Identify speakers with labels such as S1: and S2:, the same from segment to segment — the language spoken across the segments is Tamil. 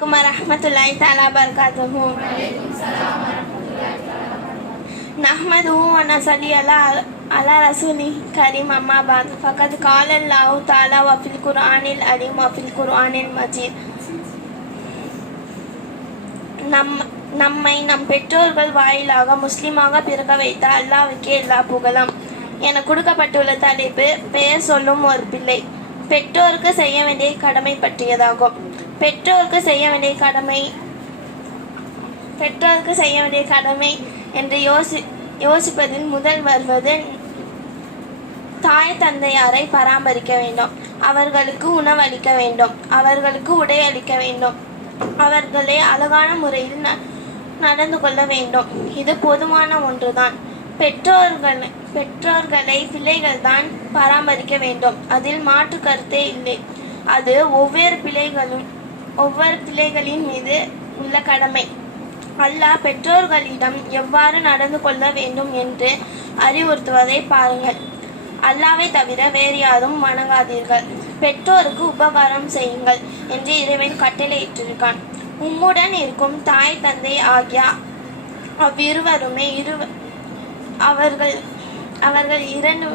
S1: வரமத்துல்லாய் தாலா பர்காத்துஹு நஹ்மதுஹு வ நஸலி அலா அலா ரசூலி கரீம் அம்மா பாத் ஃபகத் கால அல்லாஹு தாலா வ ஃபில் குர்ஆனில் அலீம் வ ஃபில் குர்ஆனில் மஜீத் நம் நம்மை நம் பெற்றோர்கள் வாயிலாக முஸ்லீமாக பிறக்க வைத்த அல்லாவுக்கே எல்லா புகழும். என கொடுக்கப்பட்டுள்ள தலைப்பு பெயர் சொல்லும் ஒரு பிள்ளை. பெற்றோருக்கு செய்ய வேண்டிய கடமை பற்றியதாகும். பெற்றோருக்கு செய்ய வேண்டிய கடமை பெற்றோருக்கு செய்ய வேண்டிய கடமை என்று யோசி யோசிப்பதில் முதல் வருவது தாய் தந்தையாரை பராமரிக்க வேண்டும். அவர்களுக்கு உணவளிக்க வேண்டும். அவர்களுக்கு உடை அளிக்க வேண்டும். அவர்களை அழகான முறையில் ந- நடந்து கொள்ள வேண்டும். இது பொதுவான ஒன்றுதான். பெற்றோர்கள் பெற்றோர்களை பிள்ளைகள் தான் பராமரிக்க வேண்டும். அதில் மாற்று கருத்தே இல்லை. அது ஒவ்வொரு பிள்ளைகளும் ஒவ்வொரு பிள்ளைகளின் மீது உள்ள கடமை. அல்லாஹ் பெற்றோர்களிடம் எவ்வாறு நடந்து கொள்ள வேண்டும் என்று அறிவுறுத்துவதை பாருங்கள். அல்லாவை தவிர வேறு யாரும் வணங்காதீர்கள். பெற்றோருக்கு உபகாரம் செய்யுங்கள் என்று இறைவன் கட்டளையிட்டிருக்கான். உம்முடன் இருக்கும் தாய் தந்தை ஆகிய அவ்விருவருமே இரு அவர்கள் அவர்கள் இரண்டு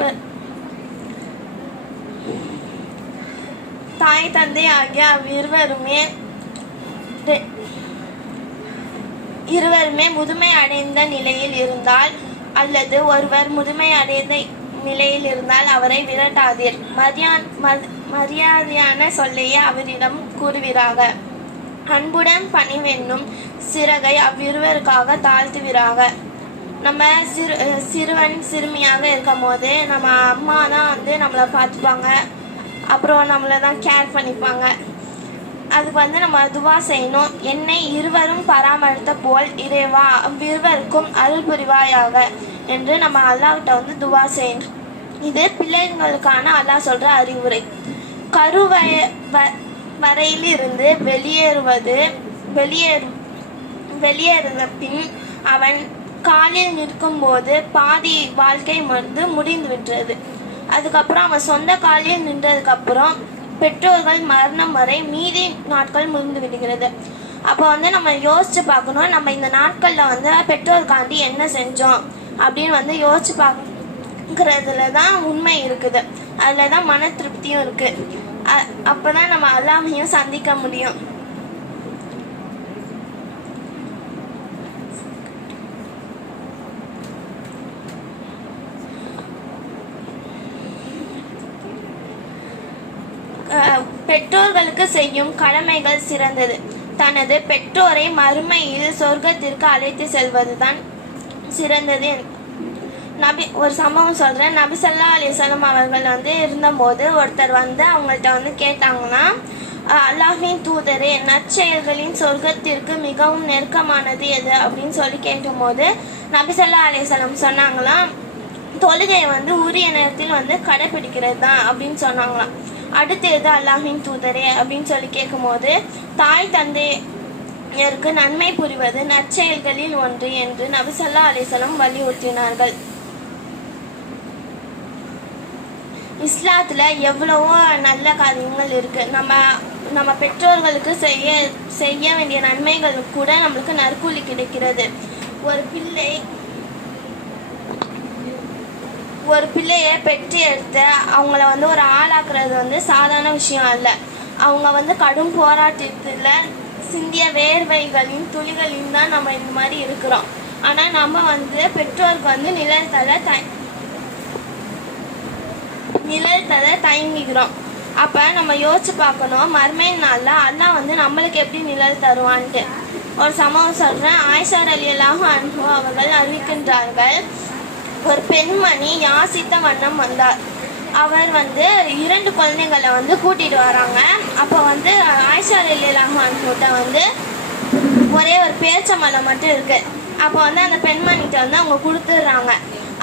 S1: தாய் தந்தை ஆகிய அவ்விருவருமே இருவருமே முதுமை அடைந்த நிலையில் இருந்தால் அல்லது ஒருவர் முதுமை அடைந்த நிலையில் இருந்தால் அவரை விரட்டாதீர். மரியான் மரியாதையான சொல்லையே அவரிடம் கூறுவீராக. அன்புடன் பணிவென்னும் சிறகை அவ்விருவருக்காக தாழ்த்துவீராக. நம்ம சிறு சிறுவன் சிறுமியாக இருக்கும் போது நம்ம அம்மா தான் வந்து நம்மளை பார்த்துப்பாங்க. அப்புறம் நம்மளை தான் கேர் பண்ணிப்பாங்க. அதுக்கு வந்து நம்ம துவா செய்யணும். என்னை இருவரும் பராமரித்த போல் இறைவா அவ்விருவருக்கும் அருள் புரிவாயாக என்று நம்ம அல்லாஹ்கிட்ட வந்து துவா செய்யணும். இது பிள்ளைங்களுக்கான அல்லாஹ் சொல்கிற அறிவுரை. கருவய வ- வரையிலிருந்து வெளியேறுவது வெளியேறும் வெளியேறின பின் அவன் காலில் நிற்கும்போது பாதி வாழ்க்கை வந்து முடிந்துவிட்டது. அதுக்கப்புறம் அவன் சொந்த காலில் நின்றதுக்கப்புறம் பெற்றோர்கள் மரணம் வரை மீதி நாட்கள் முடிந்து விடுகிறது. அப்போ வந்து நம்ம யோசிச்சு பார்க்கணும் நம்ம இந்த நாட்களில் வந்து பெற்றோருக்காண்டி என்ன செஞ்சோம் அப்படின்னு வந்து யோசிச்சு பார்க்கறதுல தான் உண்மை இருக்குது. அதில் தான் மன திருப்தியும் இருக்குது அப்போ தான் நம்ம அல்லாமையும் சந்திக்க முடியும். பெற்றோர்களுக்கு செய்யும் கடமைகள் சிறந்தது. தனது பெற்றோரை மறுமையில் சொர்க்கத்திற்கு அழைத்து செல்வதுதான் சிறந்தது நபி ஒரு சம்பவம் சொல்கிறேன் நபி சல்லா அலிசல்லாம் அவர்கள் வந்து இருந்தபோது ஒருத்தர் வந்து அவங்கள்ட்ட வந்து கேட்டாங்கன்னா அல்லாஹின் தூதரே நற்செயல்களின் சொர்க்கத்திற்கு மிகவும் நெருக்கமானது எது? அப்படின்னு சொல்லி கேட்டும்போது நபி சல்லா சொன்னாங்களாம் தொழுகையை வந்து உரிய நேரத்தில் வந்து கடைபிடிக்கிறது தான் அப்படின்னு சொன்னாங்களாம். அடுத்து எது அல்லாஹின் தூதரே அப்படின்னு சொல்லி கேட்கும்போது தாய் தந்தையருக்கு நன்மை புரிவது நற்செயல்களில் ஒன்று என்று நபிசல்லா அலிசலம் வலியுறுத்தினார்கள். இஸ்லாத்தில் எவ்வளவோ நல்ல காரியங்கள் இருக்கு. நம்ம நம்ம பெற்றோர்களுக்கு செய்ய செய்ய வேண்டிய நன்மைகள் கூட நம்மளுக்கு நற்கூலி கிடைக்கிறது. ஒரு பிள்ளை ஒரு பிள்ளையை பெற்று எடுத்து அவங்கள வந்து ஒரு ஆளாக்குறது வந்து சாதாரண விஷயம் அல்ல. அவங்க வந்து கடும் போராட்டத்தில் சிந்திய வேர்வைகளின் துளிகளின் தான் நம்ம இந்த மாதிரி இருக்கிறோம். ஆனால் நம்ம வந்து பெற்றோருக்கு வந்து நிழல் த நிழல் தர தயங்கிக்கிறோம் அப்போ நம்ம யோசிச்சு பார்க்கணும் மர்மை நாளில் அல்லா வந்து நம்மளுக்கு எப்படி நிழல் தருவான்ட்டு. ஒரு சம்பவம் சொல்கிறேன் ஆயிஷா அலி அனுபவம் அவர்கள் அறிவிக்கின்றார்கள் ஒரு பெண்மணி யாசித்த வண்ணம் வந்தார். அவர் வந்து இரண்டு குழந்தைங்களை வந்து கூட்டிட்டு வராங்க. அப்போ வந்து ஆயிஷா அலிலாகிட்ட வந்து ஒரே ஒரு பேச்சமலை மட்டும் இருக்கு. அப்போ வந்து அந்த பெண்மணிகிட்ட வந்து அவங்க கொடுத்துட்றாங்க.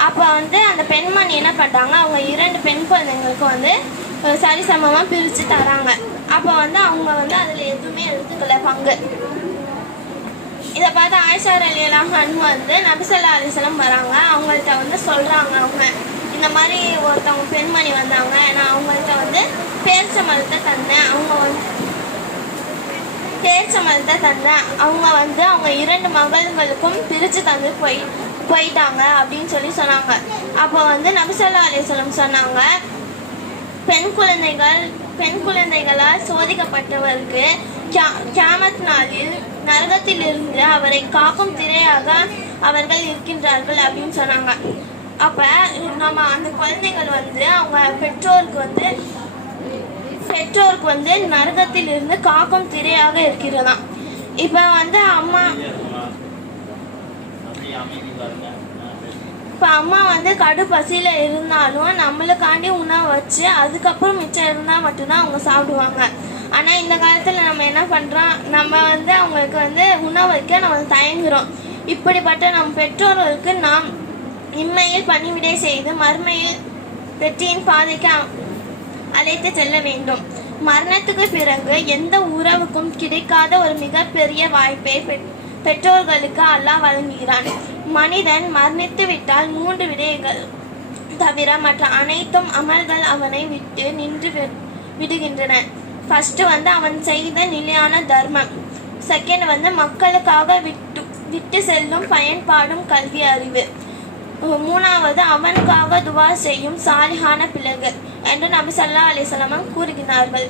S1: அப்போ வந்து அந்த பெண்மணி என்ன பண்ணுறாங்க அவங்க இரண்டு பெண் குழந்தைங்களுக்கு வந்து சரிசமமாக பிரித்து தராங்க. அப்போ வந்து அவங்க வந்து அதில் எதுவுமே எடுத்துக்கல பங்கு. இதை பார்த்து ஆயிஷா அலியலாம் அன்பு வந்து நபிசல்லா அலிசலம் வராங்க. அவங்கள்ட்ட வந்து சொல்கிறாங்க அவங்க. இந்த மாதிரி ஒருத்தவங்க பெண்மணி வந்தாங்க. நான் அவங்கள்ட்ட வந்து பேரிச்ச மரத்தை தந்தேன். அவங்க வந்து பேரிச்சம்பழத்தை தந்தேன். அவங்க வந்து அவங்க இரண்டு மகள்களுக்கும் பிரித்து தந்து போய் போயிட்டாங்க அப்படின்னு சொல்லி சொன்னாங்க. அப்போ வந்து நபிசல்லா அலிஸ்லம் சொன்னாங்க பெண் குழந்தைகள் பெண் குழந்தைகளால் சோதிக்கப்பட்டவருக்கு கியா- கியாமத் நாளில் நரகத்திலிருந்து அவரை காக்கும் திரையாக அவர்கள் இருக்கின்றார்கள் அப்படின்னு சொன்னாங்க. அப்ப நம்ம அந்த குழந்தைகள் வந்து அவங்க பெற்றோருக்கு வந்து பெற்றோருக்கு வந்து நரகத்தில் இருந்து காக்கும் திரையாக இருக்கிறதாம். இப்ப வந்து அம்மா
S2: இப்போ
S1: இப்ப அம்மா வந்து கடு பசியில இருந்தாலும் நம்மளுக்காண்டி உணவு வச்சு அதுக்கப்புறம் மிச்சம் இருந்தா மட்டும்தான் அவங்க சாப்பிடுவாங்க. ஆனா இந்த காலத்துல நம்ம என்ன பண்றோம்? நம்ம வந்து அவங்களுக்கு வைக்க நம்ம தயங்குறோம் இப்படிப்பட்ட நம் பெற்றோர்களுக்கு நாம் இம்மையில் பணிவிடை செய்து மறுமையில் வெற்றியின் பாதைக்கு அழைத்து செல்ல வேண்டும். மரணத்துக்கு பிறகு எந்த உறவுக்கும் கிடைக்காத ஒரு மிகப்பெரிய வாய்ப்பை பெற்- பெற்றோர்களுக்கு அல்லாஹ் வழங்குகிறான். மனிதன் மரணித்து விட்டால் மூன்று விடயங்கள் தவிர மற்ற அனைத்தும் அமல்கள் அவனை விட்டு நின்று வி- விடுகின்றன. ஃபர்ஸ்ட் வந்து அவன் செய்த நிலையான தர்மம். செகண்ட் வந்து மக்களுக்காக விட்டு விட்டு செல்லும் பயன்பாடும் கல்வி அறிவு. மூணாவது அவனுக்காக துவா செய்யும் சாலிஹான பிள்ளைகள் என்று நபி சல்லா அலிசல்லாம் கூறுகிறார்கள்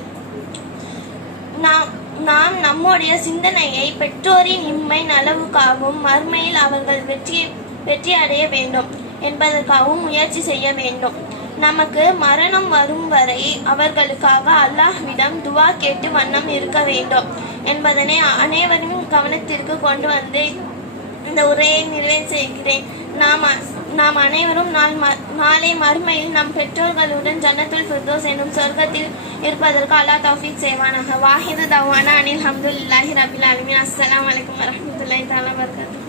S1: நாம் நாம் நம்முடைய சிந்தனையை பெற்றோரின் இம்மை நலவுக்காகவும் மறுமையில் அவர்கள் வெற்றி வெற்றி அடைய வேண்டும் என்பதற்காகவும் முயற்சி செய்ய வேண்டும். நமக்கு மரணம் வரும் வரை அவர்களுக்காக அல்லாஹ்விடம் துவா கேட்டு வண்ணம் இருக்க வேண்டும். என்பதனை அனைவரும் கவனத்திற்கு கொண்டு வந்து இந்த உரையை நிறைவு செய்கிறேன் நாம் அ- நாம் அனைவரும் நாள் ம- நாளை மறுமையில் நம் பெற்றோர்களுடன் ஜன்னத்துல் ஃபிர்தோஸ் என்னும் சொர்க்கத்தில் இருப்பதற்கு அல்லா தௌஃபிக் செய்வானாக. வாஹிது தவானா அனில் ஹம்துல்லாஹி ரபில் அலமின் அஸ்லாம் வலைக்கம் வரஹ்மத்துல்லாஹி தஆலா வபரகாத்துஹு.